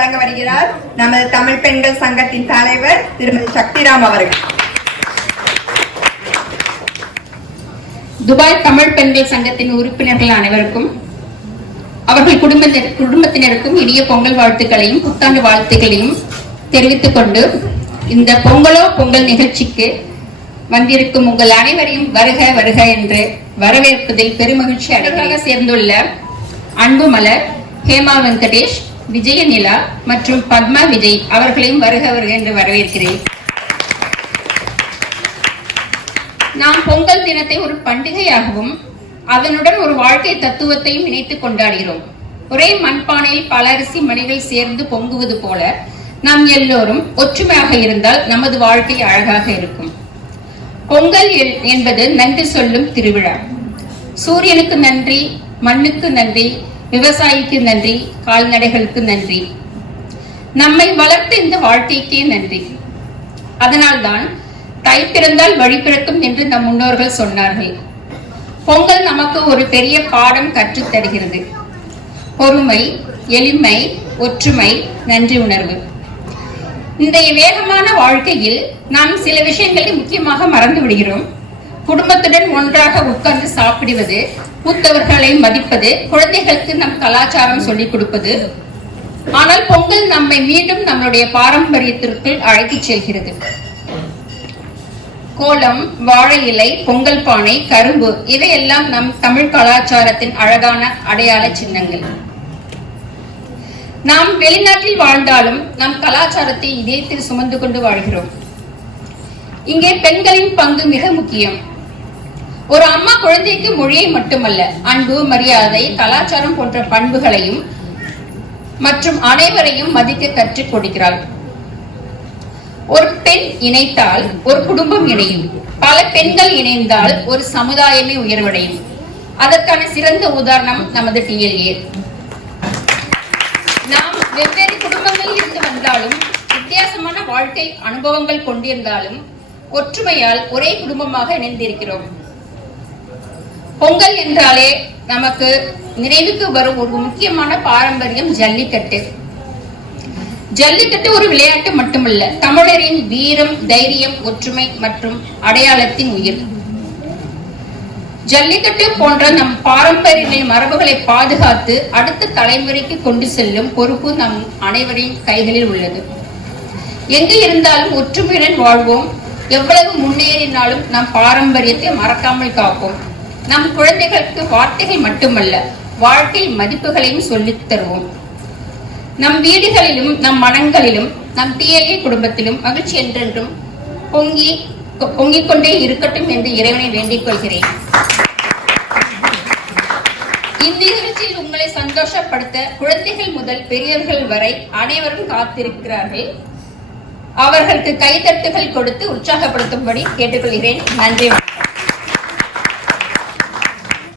வழங்க வருகிறார் நமது தமிழ் பெண்கள் சங்கத்தின் தலைவர் திருமதி சக்திராம் அவர்கள். துபாய் தமிழ் பெண்கள் சங்கத்தின் உறுப்பினர்கள் அனைவருக்கும் அவர்கள் குடும்பத்தினருக்கும் இனிய பொங்கல் வாழ்த்துக்களையும் புத்தாண்டு வாழ்த்துக்களையும் தெரிவித்துக் கொண்டு இந்த பொங்கல் நிகழ்ச்சிக்கு வந்திருக்கும் உங்கள் அனைவரையும் வருக வருக என்று வரவேற்பதில் பெருமகிழ்ச்சி அடையாக சேர்ந்துள்ள அன்பு மலர், ஹேமா வெங்கடேஷ், விஜயநிலா மற்றும் பத்மா விஜய் அவர்களையும் வருக வருக என்று வரவேற்கிறேன். நாம் பொங்கல் தினத்தை ஒரு பண்டிகையாகவும் அதனுடன் ஒரு வாழ்க்கை தத்துவத்தையும் இணைத்து கொண்டாடுகிறோம். ஒரே மண்பானையில் பல அரிசி மணிகள் சேர்ந்து பொங்குவது போல நாம் எல்லோரும் ஒற்றுமையாக இருந்தால் நமது வாழ்க்கை அழகாக இருக்கும். பொங்கல் என்பது நன்றி சொல்லும் திருவிழா. சூரியனுக்கு நன்றி, மண்ணுக்கு நன்றி, விவசாயிக்கு நன்றி, கால்நடைகளுக்கு நன்றி, நம்மை வளர்த்த இந்த வாழ்க்கைக்கே நன்றி. அதனால்தான் தை பிறந்தால் வழி பிறக்கும் என்று நம் முன்னோர்கள் சொன்னார்கள். பொங்கல் நமக்கு ஒரு பெரிய பாடம் கற்றுத் தருகிறது. பொறுமை, எளிமை, ஒற்றுமை, நன்றி உணர்வு. இன்றைய வேகமான வாழ்க்கையில் நாம் சில விஷயங்களை முக்கியமாக மறந்து விடுகிறோம். குடும்பத்துடன் ஒன்றாக உட்கார்ந்து சாப்பிடுவது, மூத்தவர்களை மதிப்பது, குழந்தைகளுக்கு நம் கலாச்சாரம் சொல்லிக் கொடுப்பது. ஆனால் பொங்கல் நம்மை மீண்டும் நம்மளுடைய பாரம்பரியத்திற்கு அழைத்துச் செல்கிறது. கோலம், வாழை இலை, பொங்கல் பானை, கரும்பு இவையெல்லாம் நம் தமிழ் கலாச்சாரத்தின் அழகான அடையாள சின்னங்கள். நாம் வெளிநாட்டில் வாழ்ந்தாலும் நம் கலாச்சாரத்தை இதயத்தில் சுமந்து கொண்டு வாழ்கிறோம். இங்கே பெண்களின் பங்கு மிக முக்கியம். ஒரு அம்மா குழந்தைக்கு மொழியை மட்டுமல்ல, அன்பு, மரியாதை, கலாச்சாரம் போன்ற பண்புகளையும் மற்றும் அனைவரையும் மதிக்க கற்றுக் கொடுக்கிறாள். ஒரு பெண் இணைத்தால் ஒரு குடும்பம் இணையும். பல பெண்கள் இணைந்தால் ஒரு சமுதாயமே உயர்வடையும். அதற்கான சிறந்த உதாரணம் நமது TLA. நாம் வெவ்வேறு குடும்பங்களில் இருந்து வந்தாலும், வித்தியாசமான வாழ்க்கை அனுபவங்கள் கொண்டிருந்தாலும் ஒற்றுமையால் ஒரே குடும்பமாக இணைந்திருக்கிறோம். பொங்கல் என்றாலே நமக்கு நினைவுக்கு வரும் ஒரு முக்கியமான பாரம்பரியம் ஜல்லிக்கட்டு. ஜல்லிக்கட்டு ஒரு விளையாட்டு மட்டுமல்ல, தமிழரின் வீரம், தைரியம், ஒற்றுமை மற்றும் அடையாளத்தின் உயிர். ஜல்லிக்கட்டு போன்ற நம் பாரம்பரிய மரபுகளை பாதுகாத்து அடுத்த தலைமுறைக்கு கொண்டு செல்லும் பொறுப்பு நம் அனைவரின் கைகளில் உள்ளது. எங்கு இருந்தாலும் ஒற்றுமையுடன் வாழ்வோம். எவ்வளவு முன்னேறினாலும் நம் பாரம்பரியத்தை மறக்காமல் காப்போம். நம் குழந்தைகளுக்கு வார்த்தைகள் மட்டுமல்ல, வாழ்க்கை மதிப்புகளையும் சொல்லித் தருவோம். நம் வீடுகளிலும் நம் மனங்களிலும் நம் TLA குடும்பத்திலும் மகிழ்ச்சி என்றென்றும் பொங்கிக் கொண்டே இருக்கட்டும் என்று இறைவனை வேண்டிக் கொள்கிறேன். இந்நிகழ்ச்சியில் உங்களை சந்தோஷப்படுத்த குழந்தைகள் முதல் பெரியவர்கள் வரை அனைவரும் காத்திருக்கிறார்கள். அவர்களுக்கு கைதட்டுகள் கொடுத்து உற்சாகப்படுத்தும்படி கேட்டுக்கொள்கிறேன். நன்றி.